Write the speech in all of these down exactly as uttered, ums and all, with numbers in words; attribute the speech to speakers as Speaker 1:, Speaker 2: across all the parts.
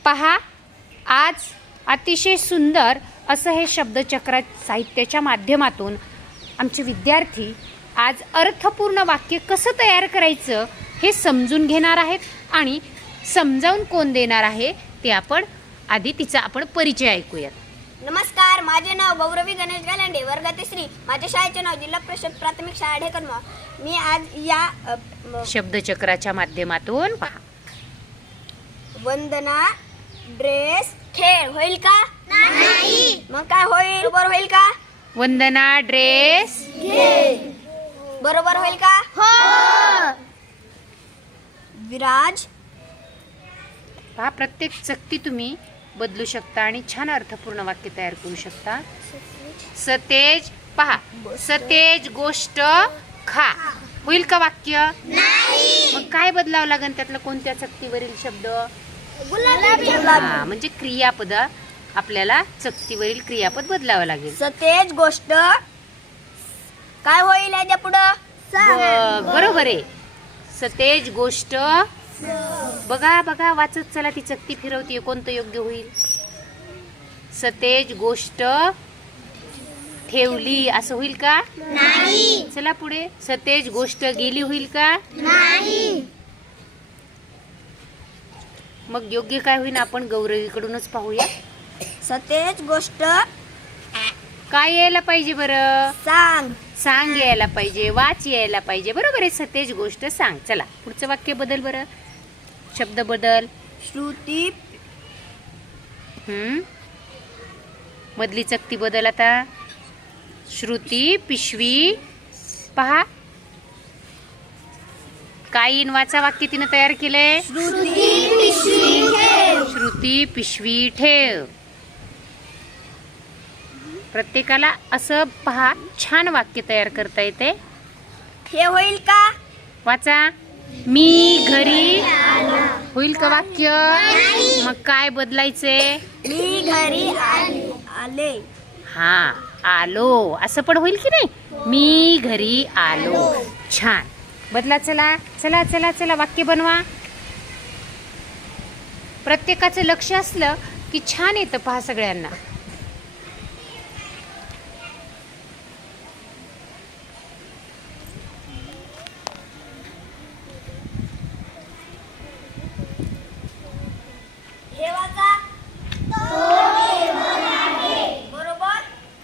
Speaker 1: पहा, आज अतिशय सुंदर असं हे शब्दचक्र साहित्याच्या माध्यमातून आमचे विद्यार्थी आज अर्थपूर्ण वाक्य कसं तयार करायचं हे समजून घेणार आहेत आणि समजावून कोण देणार आहे ते आपण आधी तिचा आपण परिचय ऐकूयात.
Speaker 2: नमस्कार, माझे नाव गौरवी गणेश गालांडे, वर्ग तिसरी. माझ्या शाळेचे नाव जिल्हा परिषद प्राथमिक शाळा ढेकनवा. मी आज या अ, म,
Speaker 1: शब्दचक्राच्या माध्यमातून पहा.
Speaker 2: वंदना ड्रेस खेळ होईल का? नाही. मग काय होईल? बरोबर होईल का?
Speaker 1: वंदना ड्रेस
Speaker 2: बरोबर होईल का? हो. विराज
Speaker 1: पहा, प्रत्येक चकती तुम्ही बदलू शकता आणि छान अर्थपूर्ण वाक्य तयार करू शकता. सतेज पहा, सतेज गोष्ट खा होईल का वाक्य? मग काय बदलावं लागेल त्यातलं? कोणत्या चकतीवरील शब्द? हा, म्हणजे क्रियापद आपल्याला चकतीवरील क्रियापद बदलावं लागेल.
Speaker 2: सतेज गोष्ट काय होईल याच्या पुढं?
Speaker 1: ब- बरोबर आहे. सतेज गोष्ट बघा बघा वाचत चला, ती चकती फिरवतीये, कोणतं योग्य होईल? सतेज गोष्ट ठेवली असं होईल का? नाही. चला पुढे. सतेज गोष्ट गेली होईल का? नाही. मग योग्य काय होईल आपण गौरवीकडूनच पाहूया.
Speaker 2: सतेज गोष्ट
Speaker 1: काय यायला पाहिजे बरं?
Speaker 2: सांग.
Speaker 1: सांग यायला पाहिजे, वाच यायला पाहिजे. बरोबर आहे. सतेज गोष्ट सांग. चला पुढचं वाक्य बदल बरं, शब्द बदल.
Speaker 2: श्रुती
Speaker 1: हम्म मधली चकती बदल आता. श्रुती पिशवी पहा, काय इन वाचा वाक्य तिनं तयार केलंय. श्रुती पिशवी ठेव. प्रत्येकाला असं पहा, छान वाक्य तयार करता येते.
Speaker 2: हे होईल का?
Speaker 1: वाचा. मी घरी होईल का वाक्य? मग काय बदलायचे?
Speaker 2: मी घरी आले आले
Speaker 1: हा, आलो असं पण होईल की नाही? मी घरी आलो. छान. बदला. चला चला चला चला वाक्य बनवा. प्रत्येकाचं लक्ष असलं की छान येतं पहा सगळ्यांना.
Speaker 2: हे वाचा. बरोबर.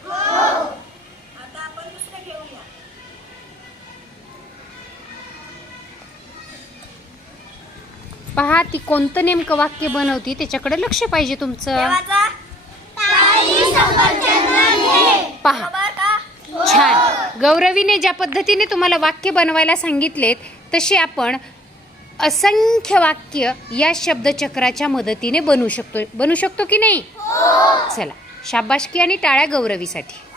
Speaker 2: आता आपण दुसरं घेऊया.
Speaker 1: पहा, ती कोणतं नेमकं वाक्य बनवती त्याच्याकडे लक्ष पाहिजे
Speaker 2: हे
Speaker 1: तुमचं.
Speaker 2: वाचा.
Speaker 1: पहा,
Speaker 2: बरोबर का?
Speaker 1: छान. गौरवीने ज्या पद्धतीने तुम्हाला वाक्य बनवायला सांगितलेत तसे आपण असंख्य वाक्य या शब्दचक्राच्या मदतीने बनवू शकतो. बनवू शकतो की नाही? चला, शाबासकी आणि टाळ्या गौरवीसाठी.